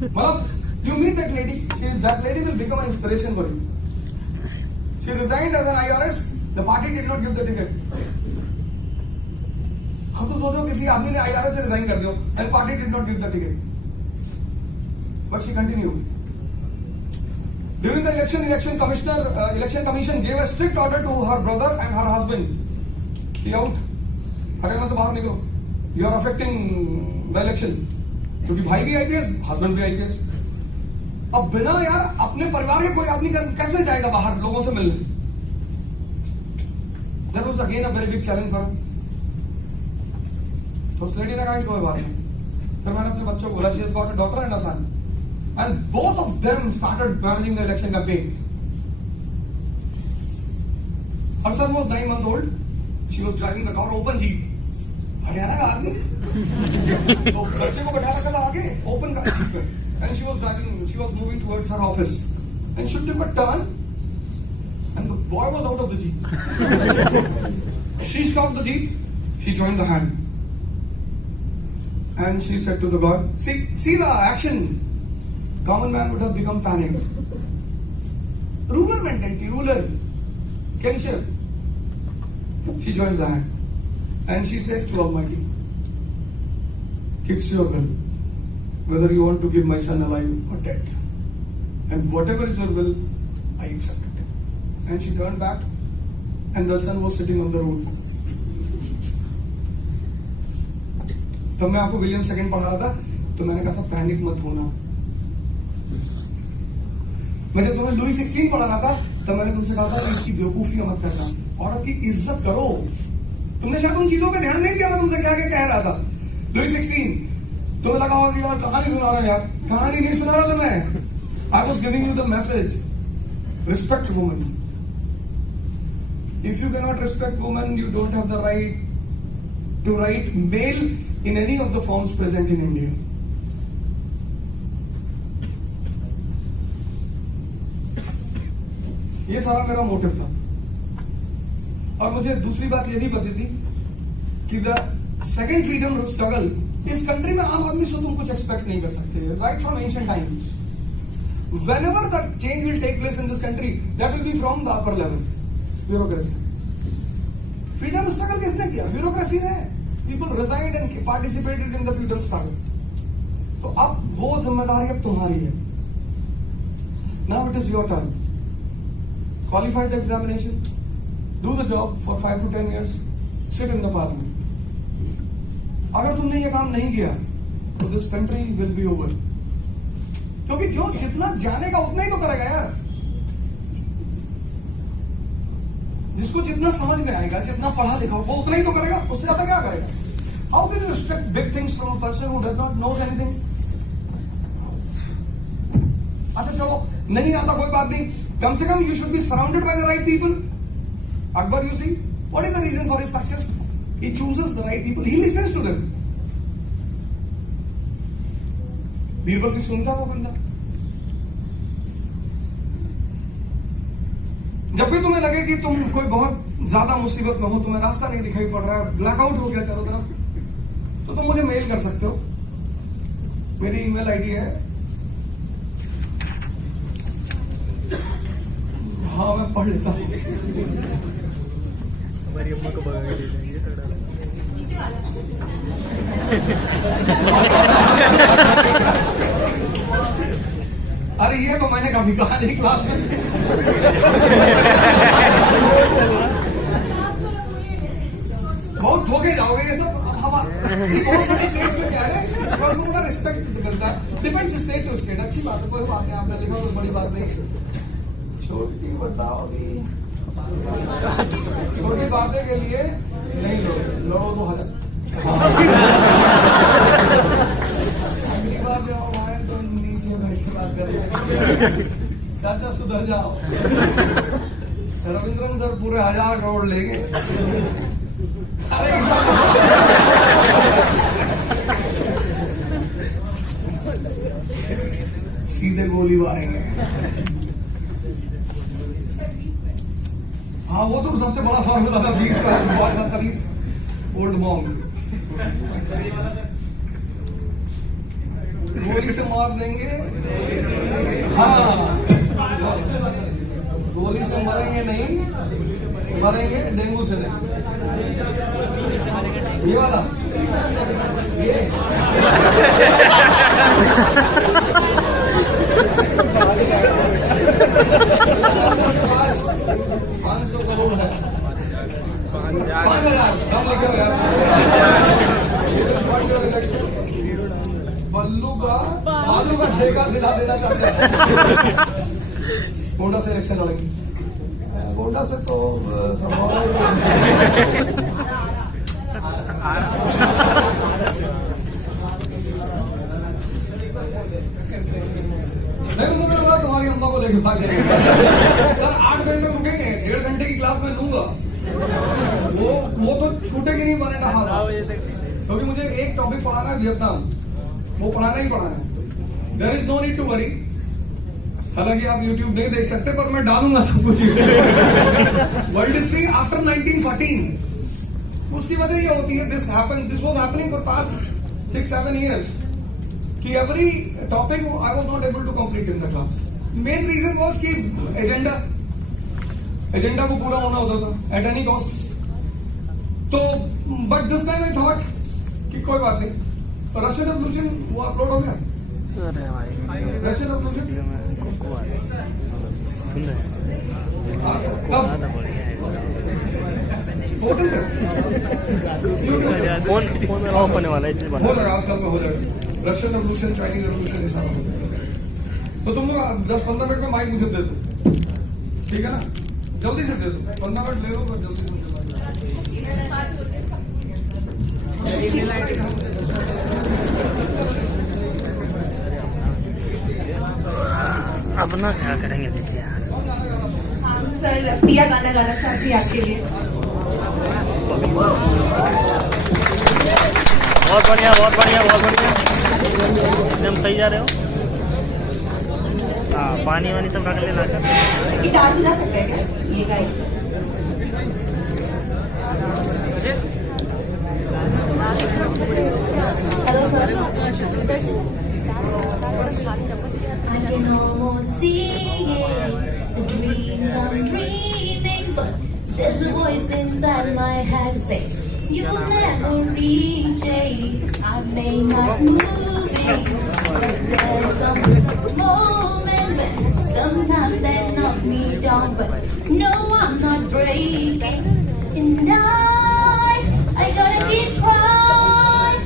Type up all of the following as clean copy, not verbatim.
मतलब you meet that lady, that lady will become an inspiration for you. She resigned as an IRS. The party did not give the ticket. अब तो सोचो किसी आदमी ने IRS से resign कर दिया and party did not give the ticket. But she continued. During the election commission gave a strict order to her brother and her husband. He out. Haryana से बाहर निकलो. You are affecting the election. क्योंकि भाई भी IPS, husband भी IPS. अब बिना यार अपने परिवार के कोई आदमी कैसे जाएगा बाहर लोगों से मिलने? That was again a very big challenge for her. तो उस लेडी ने कहा कोई बात नहीं. फिर मैंने अपने बच्चों को बोला, she has got a daughter and a son. And both of them started managing the election campaign. Her son was 9 months old. She was driving the car, open jeep. Haryana का आदमी तो बच्चे को बैठा रखा था आगे ओपन कार जीप में. And she was driving, she was moving towards her office. And she took a turn and the boy was out of the jeep. She stopped the jeep, she joined the hand. And she said to the God, see the action. Common man would have become panicked. Ruler mentality, ruler, kinship. She joins the hand. And she says to Almighty, it's your will, whether you want to give my son alive or dead. And whatever is your will, I accept it. And she turned back, and the son was sitting on the road. तब मैं आपको William second पढ़ा रहा था, तो मैंने कहा था पैनिक मत होना. मैं जब तुम्हें लुई 16 पढ़ा रहा था, तब मैंने तुमसे कहा था कि इसकी बेवकूफियां मत करना और आपकी इज्जत करो. तुमने शायद उन चीजों पे ध्यान नहीं दिया. मैं तुमसे क्या क्या कह रहा था. लुई 16 तुम्हें लगा होगा कि यार कहानी सुना रहा है. यार कहानी नहीं सुना रहा था मैं. I was giving you the message. Respect woman. If you can not respect woman, you don't have the right to write mail in any of the forms present in India. ये सारा मेरा मोटिव था. और मुझे दूसरी बात ये भी पता थी कि द सेकेंड फ्रीडम स्ट्रगल इस कंट्री में आम आदमी से तुम कुछ एक्सपेक्ट नहीं कर सकते. Right from ancient times, whenever the change will take place in this country, that will be from the upper level, bureaucracy. Freedom struggle किसने किया? ब्यूरोक्रेसी ने. People resigned and participated in the freedom struggle. तो अब वो जिम्मेदारी अब तुम्हारी है. Now it is your turn. Qualify the examination, do the job for 5 to 10 years, sit in the parliament. अगर तुमने ये काम नहीं किया, तो this country will be over. क्योंकि जो जितना जानेगा उतना ही तो करेगा यार. जिसको जितना समझ में आएगा, जितना पढ़ा लिखा वो उतना ही तो करेगा. उससे ज्यादा क्या करेगा? How can you expect big things from a person who does not knows anything? अच्छा चलो नहीं आता कोई बात नहीं. कम से कम you should be surrounded by the right people. Akbar, you see, what is the reason for his success? He chooses the right people. He listens to them. Birbal की सुनता वो बंदा. जब भी तुम्हें लगे कि तुम कोई बहुत ज्यादा मुसीबत में हो, तुम्हें रास्ता नहीं दिखाई पड़ रहा है, ब्लैकआउट हो गया चारों तरफ, तो तुम मुझे मेल कर सकते हो. मेरी ईमेल आईडी है. हाँ मैं पढ़ लेता हूँ. हमारी अम्मा को बगा अरे ये तो मैंने कभी कहा नहीं क्लास में. बहुत ठोके जाओगे ये सब. स्टेट में क्या है, इस वर्ड को बड़ा रिस्पेक्ट मिलता है. Depends state to state. अच्छी बात है, कोई बात नहीं. आपने लिखा कोई बड़ी बात नहीं. छोटी बताओगी, छोटी बातें के लिए नहीं लड़ो 2000. अगली बार जाओ आए तो नीचे बैठ के बात करें. चाचा सुधर जाओ. रविंद्रन सर पूरे 1000 करोड़ लेंगे. अरे सीधे गोली मारेंगे. हाँ वो तो सबसे बड़ा फॉर्मूला था फीस का. ओल्ड मॉन्ग वो गोली से मार देंगे, हाँ गोली से मरेंगे नहीं, मरेंगे डेंगू से नहीं। ये वाला ये 500 करोड़ है, 5,000 कम लगे यार। बल्लू का बालू का ठेका दिला देना चाहते हैं। गोंडा से इलेक्शन लड़ेगी, गोंडा से तो संभव नहीं, तो तुम्हारी अम्मा को लेके भाग जाएंगे सर। 8 घंटे रुकेंगे, 1.5 घंटे की क्लास में लूंगा, वो तो छूटेगी नहीं, बनेगा हाथ। क्योंकि मुझे एक टॉपिक पढ़ाना है वियतनाम, वो पढ़ाना ही पढ़ाना है। There is no need to worry. हालांकि आप YouTube नहीं देख सकते, पर मैं डालूंगा सब कुछ। वर्ल्ड हिस्ट्री आफ्टर 1914, उसकी वजह ये होती है, this was happening for past 6-7 years, कि every topic I was not able to complete in the class. Main reason was कि एजेंडा को पूरा होना होता था एट एनी कॉस्ट। तो but this time I thought कि कोई बात नहीं, रशियन रेवोल्यूशन वो अपलोड हो गया, रशियन रेवोल्यूशन फोन ऑफ होने वाला है, हो जाएगा आजकल में, हो जाएगा। रशियन रेवोल्यूशन, चाइनीज रेवोल्यूशन, ये सारा हो जाएगा। तो तुम लोग 10-15 मिनट में माइक मुझे दे दो, ठीक है ना? जल्दी से दे दो, 15 मिनट ले लो, जल्दी से। अब ना क्या करेंगे, देखिए यार। सर प्रिया गाना गाना चाहती है आपके लिए। बहुत बढ़िया, बहुत बढ़िया, बहुत बढ़िया, एकदम सही जा रहे हो। हाँ, पानी वानी सब रख लेना। गिटार बजा सकते हैं क्या? ये गाइए। Hello sir. I can almost see it, the dreams I'm dreaming, but there's a voice inside my head say, you'll never reach it. I may not move it, but there's some moment when sometimes they knock me down, but no, I'm not breaking. And I gotta keep trying,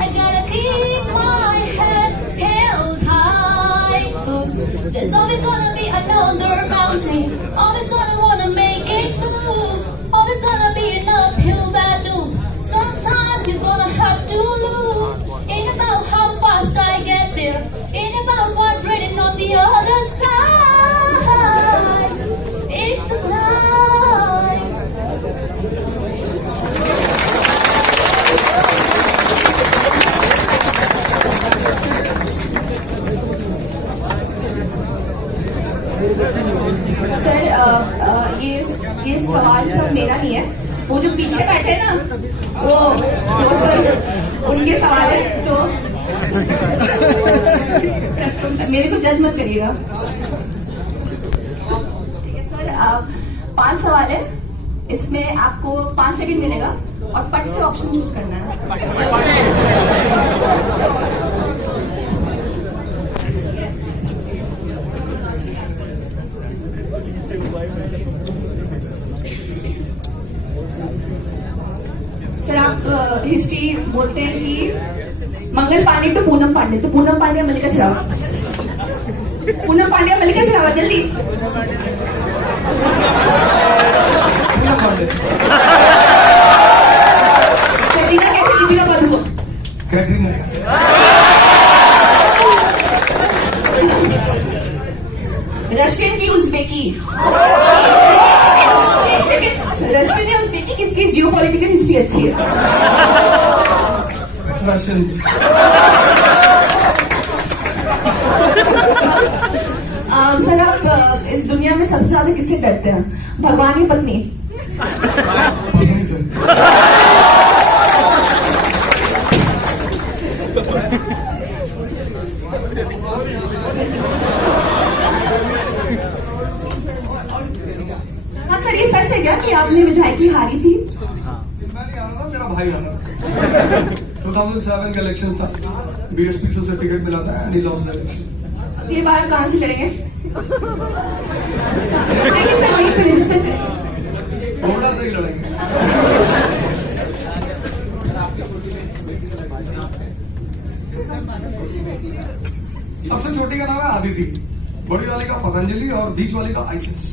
I gotta keep my head held high, 'cause there's always gonna be another mountain, always gonna wanna make it move, always gonna be an uphill battle. Sometimes you're gonna have to lose. Ain't about how fast I get there, ain't about what's written on the other side. It's the climb. Sir ये सवाल सब मेरा नहीं है, वो जो पीछे बैठे ना वो उनके सवाल है, तो मेरे को जज मत करिएगा। ठीक है सर, 5 सवाल है, इसमें आपको 5 सेकंड मिलेगा और पट से ऑप्शन चूज करना है। सर आप हिस्ट्री बोलते हैं कि मंगल पांडे टू पूनम पांडे, तो पूनम पांडे मल्लिका शेरावत, पूनम पांडे मल्लिका शेरावत, जल्दी। कैटरीना कैसे, दीपिका पादुकोण, कैटरीना। रशियन की उज़्बेकी, एक सेकंड, रशियन या उज़्बेकी किसकी जियोपॉलिटिकल हिस्ट्री अच्छी है? रशियन। सर आप इस दुनिया में सबसे ज्यादा किससे डरते हैं, भगवान या पत्नी? पत्नी से। हाँ सर, ये सच है क्या कि आपने विधायकी हारी थी? मैं नहीं आ रहा था, मेरा भाई आ रहा था। 2007 का इलेक्शन था, बीएसपी से टिकट मिला था and he lost the election. अब ये बार कहाँ से लड़ेंगे? आइए सर, वहीं पे रजिस्टर करें। घोड़ा से ही लड़ेंगे। सबसे छोटी का नाम है आदिति, बड़ी वाली का पतंजलि और बीच वाली का ISIS.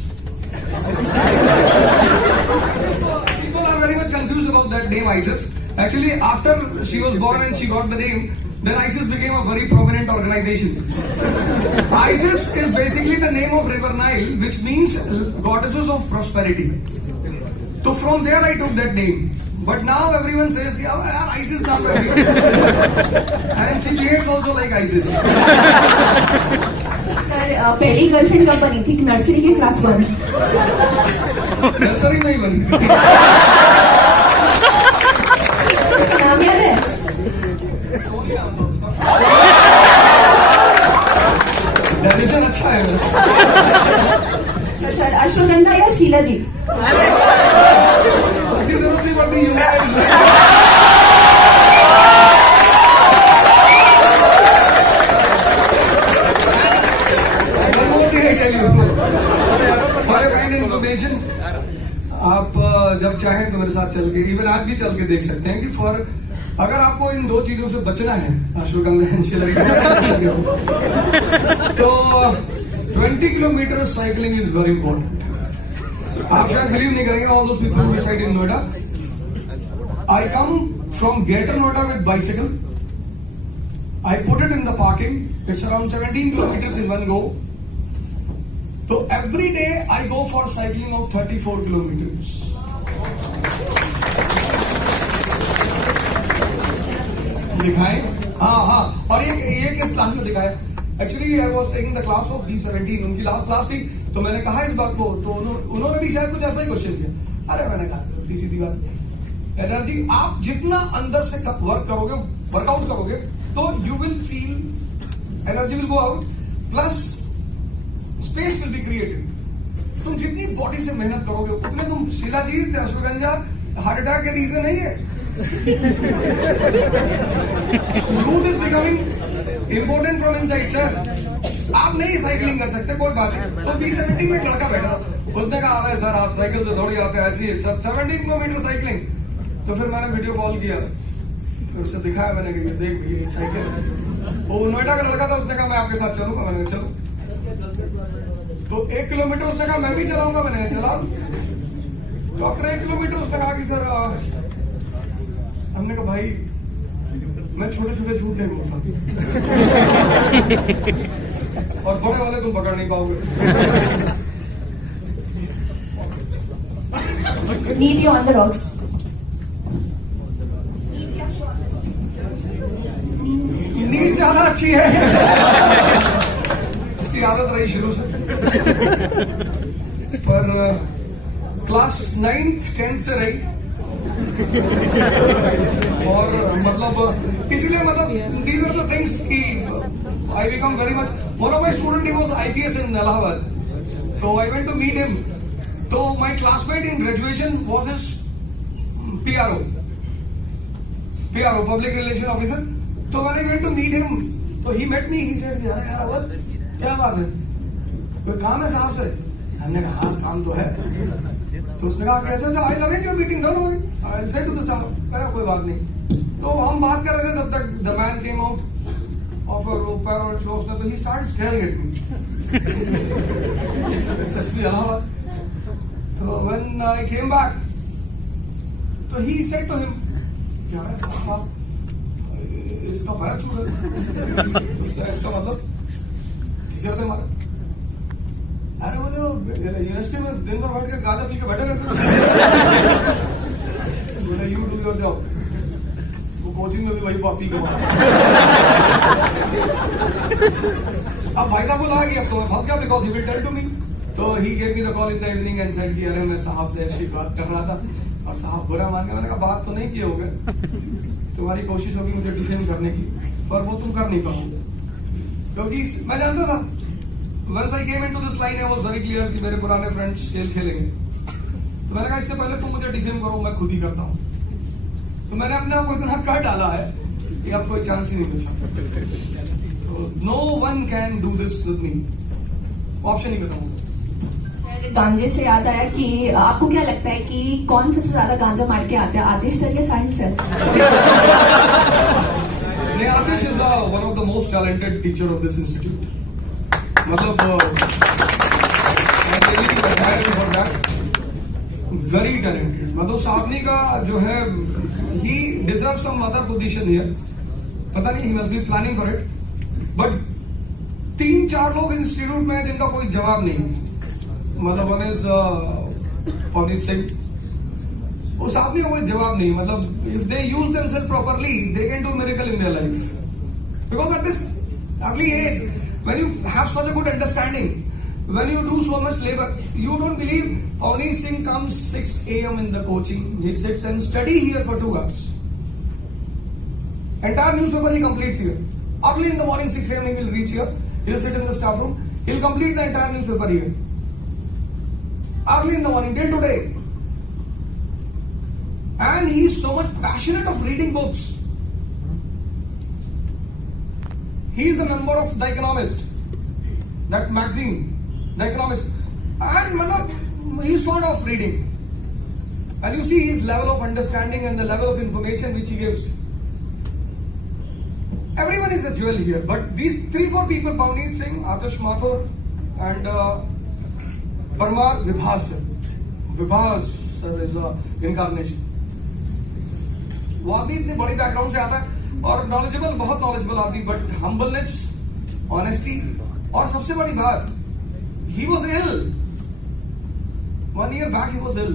People are very much confused about that name ISIS. Actually, after she was born and she got the name, then ISIS became a very prominent organization. ISIS is basically the name of River Nile, which means goddesses of prosperity. So from there I took that name. But now everyone says, "Yeah, ISIS naam hai." And she behaves also like ISIS. Sir, पहली girlfriend कब बनी थी? Nursery के class 1? Nursery में ही बनी। उसका नाम याद है? डायरेक्शन अच्छा है सर, अश्वगंधा या शीला जी? उसकी जरूरत नहीं पड़ती। इन्फॉर्मेशन आप जब चाहें तो मेरे साथ चल के, इवन आज भी चल के देख सकते हैं कि फॉर अगर आपको इन दो चीजों से बचना है, अश्वगंधा तो 20 kilometre cycling is very important. आप शायद बिलीव नहीं करेंगे, all those people who reside in Noida, I come from Greater Noida with bicycle, I put it in the parking, it's around 17 kilometre in one go. So every day I go for cycling of 34 kilometers. दिखाएं? हाँ, और ये किस class में दिखाया? Actually I was taking the class of D17, उनकी last class थी, तो मैंने कहा इस बात को, तो उन्होंने भी शायद कुछ ऐसा ही क्वेश्चन किया। अरे मैंने कहा सीधी बात, एनर्जी आप जितना अंदर से वर्कआउट करोगे, तो you will feel energy will go out, plus space will be created. तुम जितनी बॉडी से मेहनत करोगे उतने तुम, शीला जी, अश्वगंधा हार्ट अटैक के रीजन नहीं है। Root is becoming important from inside sir. आप नहीं साइकिलिंग कर सकते, कोई बात नहीं। तो B70 में एक लड़का बैठा था, उसने कहा अरे सर आप साइकिल से थोड़ी आते हैं, ऐसी सब 17 किलोमीटर साइकिलिंग। तो फिर मैंने वीडियो कॉल किया, फिर उससे दिखाया, मैंने कहा देख भैया ये साइकिल। वो नोएडा का लड़का था, उसने कहा मैं आपके साथ चलूंगा, मैंने कहा चलो। तो 1 किलोमीटर उसने कहा मैं भी चलाऊंगा, मैंने चला। तो आफ्टर 1 किलोमीटर उसने कहा कि सर हमने कहा भाई मैं छोटे छोटे झूठ नहीं बोलता और बड़े वाले तुम पकड़ नहीं पाओगे। नीति ऑन द रॉक्स। नींद ज्यादा अच्छी है, इसकी आदत रही शुरू से, पर क्लास 9th 10th से रही। और मतलब इसीलिए these are the things कि I become very much, one of my student, he was IPS in Allahabad, so I went to meet him. So my classmate in graduation was his PRO, public relation officer. So when I went to meet him, so he met me, he said यार अवध क्या बात है, कोई काम है साहब से? हमने कहा हाँ काम तो है। तो उसने कहा अच्छा I love your meeting, don't worry, I will say to the साहब। कहा कोई बात नहीं। तो हम बात कर रहे थे, तब तक the man came out of parole show, तो he start staring at me, SSP Allahabad. तो व्हेन आई केम बैक, तो ही सेड टू हिम क्या है साहब इसका पैर छू रहा, इसका मतलब टीचर थे हमारे। अरे वो जो यूनिवर्सिटी में दिन भर बैठ के गाजा पी के बैठे रहते, बोले यू डू योर जॉब। वो कोचिंग में भी वही पी के। अब भाई साहब को लगा कि अब तो मैं फंस गया, because he will tell to me. तो he gave me the call in the evening and said कि अरे मैं साहब से ऐसी बात कर रहा था और साहब बुरा मान गया। मैंने कहा बात तो नहीं किए होगे, तुम्हारी कोशिश होगी मुझे डिफेम करने की, पर वो तुम कर नहीं पाओगे। क्योंकि मैं जानता था once I came into this line I was very clear कि मेरे पुराने फ्रेंड्स खेल खेलेंगे, तो मैंने कहा इससे पहले तुम मुझे डिफेम करो, मैं खुद ही करता हूं। तो मैंने अपने आप को इतना कर डाला है कि अब कोई चांस ही नहीं मिल सकता। No one can do this with me, option ही खत्म हो गया। गांजे से याद आया कि आपको क्या लगता है कि कौन सबसे ज्यादा गांजा मार के आता है, आतिश सर या साहिल sir? Aatish is one of the most talented teacher of this institute. मतलब very talented. मतलब सावनी का जो है he deserves some other position here. पता नहीं, he must be planning for it. But 3-4 लोग इंस्टीट्यूट में जिनका कोई जवाब नहीं है। मतलब वन इज पवनीत सिंह, वो सावनी का कोई जवाब नहीं। मतलब if they use themselves properly they can do miracle in their life, because at this early age when you have such a good understanding, when you do so much labor, you don't believe Pavneet Singh comes 6 a.m. in the coaching, he sits and study here for 2 hours. Entire newspaper he completes here. Early in the morning 6 a.m. he will reach here, he'll sit in the staff room, he'll complete the entire newspaper here. Early in the morning till today. And he is so much passionate of reading books. He is the member of The Economist, that magazine, The Economist, and he is fond of reading. And you see his level of understanding and the level of information which he gives. Everyone is a jewel here, but these 3-4 people, Pavneet Singh, Aatish Mathur, and Parmar, Vibhas sir is incarnation. वो आदमी इतने बड़ी background से आता है और knowledgeable, बहुत knowledgeable आदमी, बट हम्बलनेस, ऑनेस्टी, और सबसे बड़ी बात, he was ill 1 year back, he was ill.